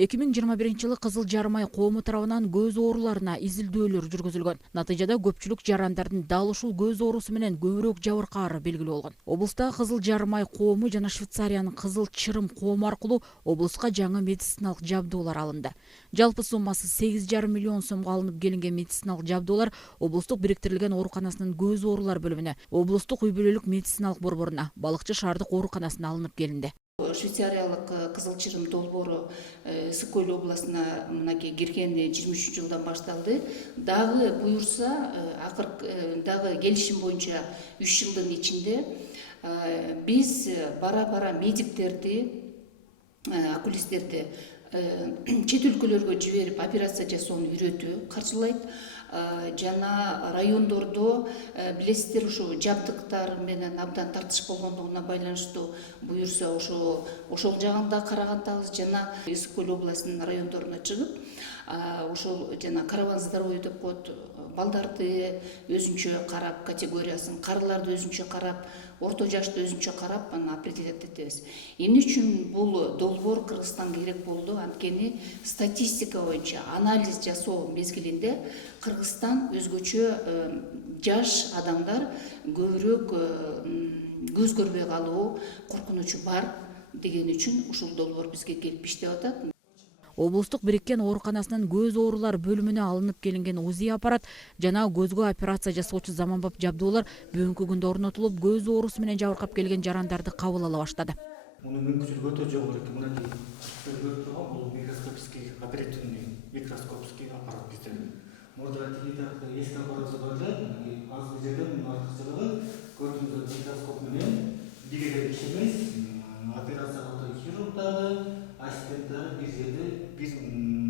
2021 жылы Кызыл Жарым ай коому тарабынан көз ооруларына изилдөөлөр жүргүзүлгөн. Натыйжада көпчүлүк жарандардын дал ушул көз оорусу менен көбүрөөк жабыркаары белгилүү болгон. Облустагы Кызыл Жарым ай коому жана Швейцариянын Кызыл Чырым коому аркылуу облуска жаңы медициналык жабдуулар алынды. Жалпы суммасы 8,5 миллион сомго алынып келинген медициналык жабдуулар облустук бириктирилген ооруканасынын көз оорулар бөлүмүнө, облустук үй бүлөлүк медициналык борборуна, Балыкчы шаардык ооруканасына алынып келинди. Швейцариялык Кызыл Чырым долбоору Ысык Көл областына мынакей киргени 23 жылдан башталды. Дагы буюрса, дагы келишим боюнча 3 жылдын ичинде биз бара-бара медиктерди, окулисттерди чет өлкөлөргө жиберип операция жасоону үйрөтүү каржылайт. Жана райондордо билесиздер ушу жабдыктар менен абдан тартыш болгондугуна байланыштуу буюрса ошол жагында карагандабыз. Жана Ысык Көл областынын райондоруна чыгып, ошол жана караван здоровье деп коет, балдарды өзүнчө карап, категориясын, карыларды өзүнчө карап, орто жашты өзүнчө карап, аны определять этебиз. Эмне үчүн бул долбоор Кыргызстанга керек болду? Анткени статистика боюнча анализ жасоо мезгилинде Кыргызстан өзгөчө жаш адамдар көбүрөөк көз көрбөй калуу коркунучу бар деген үчүн ушул долбоор бизге келип иштеп атат. Облустук бириккен ооруканасынын көз оорулар бөлүмүнө алынып келинген УЗИ аппарат жана көзгө операция жасоочу заманбап жабдуулар бүгүнкү күндө орнотулуп, көз оорусу менен жабыркап келген жарандарды кабыл ала баштады. Мунун мүмкүнчүлүгү өтө жогору экен. Мынакей көрүп турган бул микроскопический оперативный микроскопский аппарат bizde. Мурда теледидарды эски аппараты бар да, аз бир жерден артыкчылыгы көрдүңүздөр микроскоп менен бирге ишемес, операцияга хирургдары, ассистенттери бир жерде бир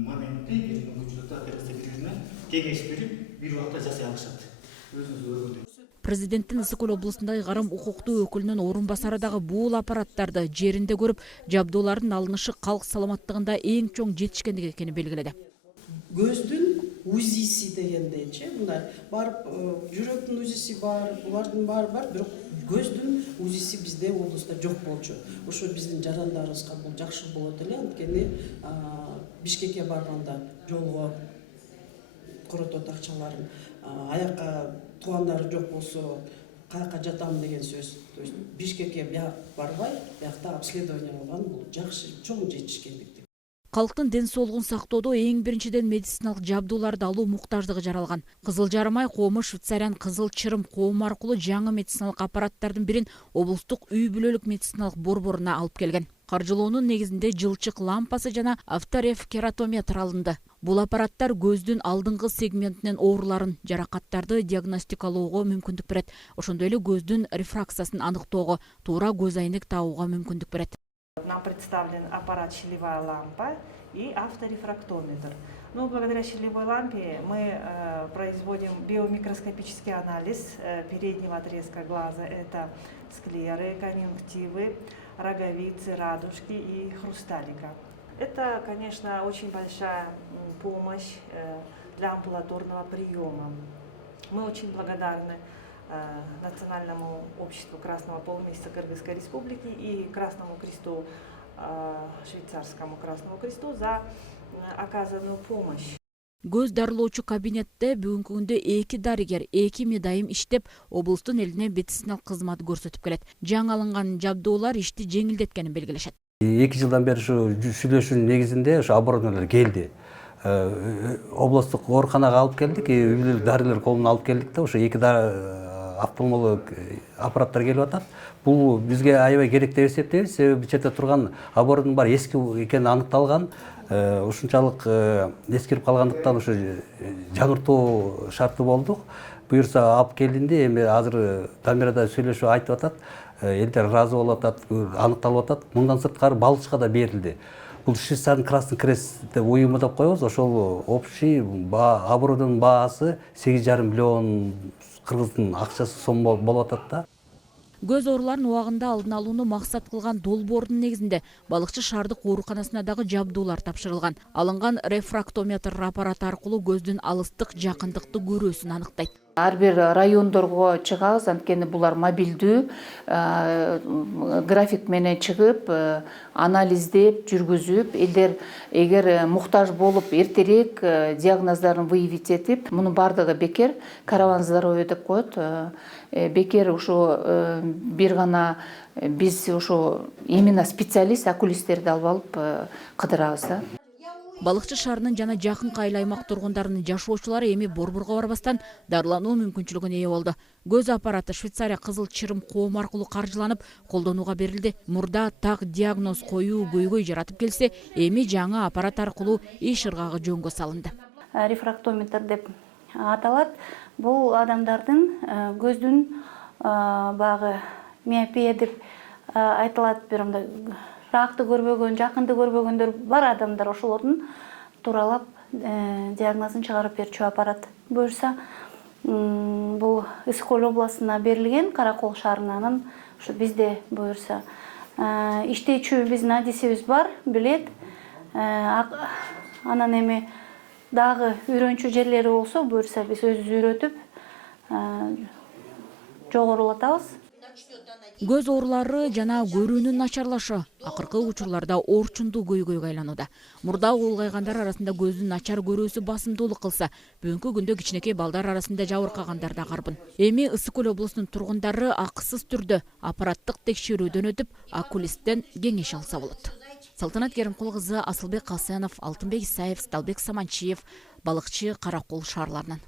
моментте бир мүмкүнчүлүктө операция бирине кеңеш берип, бир убакта жасай алышат. Өзүңүз көргөндөй. Президенттин Ысык Көл облусундагы карым укуктуу өкүлүнүн орун басары дагы бул аппараттарды жеринде көрүп, жабдуулардын алынышы калк саламаттыгында эң чоң жетишкендик экенин белгиледи. Көздүн УЗИси дегендейчи, мындай барып жүрөктүн УЗИси бар, булардын баары бар, бирок көздүн УЗИси бизде облуста жок болчу. Ошо биздин жарандарыбызга бул жакшы болот эле, анткени Бишкекке барганда жолго коротот акчаларын, аякка туугандары жок болсо каяка жатам деген сөз. То есть Бишкекке барбай, биякта обследование кылган бул жакшы чоң жетишкендик. Калктын ден соолугун сактоодо эң биринчиден медициналык жабдууларды алуу муктаждыгы жаралган. Кызыл Жарым ай коому Швейцариянын Кызыл Чырым коому аркылуу жаңы медициналык аппараттардын бирин облустук үй бүлөлүк медициналык борборуна алып келген. Каржылоонун негизинде жылчык лампасы жана авторефкератометр алынды. Бул аппараттар көздүн алдыңкы сегментинен ооруларын, жаракаттарды диагностикалоого мүмкүндүк берет. Ошондой эле көздүн рефракциясын аныктоого, туура көз айнек табууга мүмкүндүк берет. Нам представлен аппарат щелевая лампа и авторефрактометр. Ну, благодаря щелевой лампе мы производим биомикроскопический анализ переднего отрезка глаза. Это склеры, конъюнктивы, роговицы, радужки и хрусталика. Это, конечно, очень большая помощь для амбулаторного приема. Мы очень благодарны Национальному обществу Красного полумесяца Кыргызской Республики и Красному Кресту, Швейцарскому Красному Кресту за оказанную помощь. Көз дарылоочу кабинетте бүгүнкү күндө 2 дарыгер, 2 медайым иштеп, облустун элине медициналык кызмат көрсөтүп келет. Жаңы алынган жабдуулар ишти жеңилдеткенин белгилешет. 2 жылдан бери сүйлөшүүнүн негизинде ошо оборудованиялар келди. Облустук ооруканага алып келдик, дарылар колуна алып келдик да, ошо 2 офтальмолог аппараттар келип атат. Бул бизге аябай керек деп эсептейбиз. Себеби бул жерде турган оборудование бар, эски экени аныкталган. Ушунчалык эскирип калгандыктан ушу жаңыртуу шарты болдук. Буюрса алып келдинде эми азыр камерада сүйлөшүп айтып атат. Элдер ыраазы болуп атат, аныкталып атат. Мындан сырткары Балыкчыга да берилди. Бул Швейцариянын Красный Крест уюму деп коебуз. Ошол общий оборудованиянын баасы 8,5 миллион кыргыздын акчасы сом болуп атат да. Көз ооруларын убагында алдын алууну максат кылган долбоордун негизинде Балыкчы шаардык ооруканасына дагы жабдуулар тапшырылган. Алынган рефрактометр аппараты аркылуу көздүн алыстык, жакындыкты көрүүсүн аныктайт. Ар бир райондорго чыгабыз, анткени булар мобилдүү, график менен чыгып, анализдеп, жүргүзүп, элдер эгер муктаж болуп эртерээк диагноздарын выявить этип, мунун бардыгы бекер, караван здоровья деп коет. Бекер ошо бир гана биз ошо именно специалист, окулисттерди алып алып кыдырабыз да. Балыкчы шаарынын жана жакын кайыл аймак тургундарынын жашоочулары эми борборго барбастан дарылануу мүмкүнчүлүгүнө ээ болду. Көз аппараты Швейцария кызыл чырым коом аркылуу каржыланып колдонууга берилди. Мурда так диагноз коюу көйгөй жаратып келсе, эми жаңы аппарат аркылуу иш ыргагы жөнгө салынды. Рефрактометр деп аталат. Бул адамдардын көздүн багы миопия деп айтылат, бир мындай ракты көрбөгөн, жакынды көрбөгөндөр бар адамдар, ошолордун тууралап диагнозун чыгарып берчү аппарат. Буюрса, бул Ысык-Көл областына берилген, Каракол шаарынан, ушу бизде буюрса иштечү биздин адисибиз бар, билет. Анан эми дагы үйрөнчү жерлери болсо, буюрса биз өзүбүз үйрөтүп жогорулатабыз. Көз оорулары жана көрүүнүн начарлашы акыркы учурларда орчундуу көйгөйгө айланууда. Мурда улгайгандар арасында көздүн начар көрүүсү басымдуулук кылса, бүгүнкү күндө кичинекей балдар арасында жабыркагандар да карбын. Эми Ысык-Көл облусунун тургундары акысыз түрдө аппараттык текшерүүдөн өтүп, окулисттен кеңеш алса болот. Салтанат Керимкул кызы, Асылбек Касенов, Алтынбек Исаев, Сталбек Саманчиев, балыкчы Каракол шаарларынан.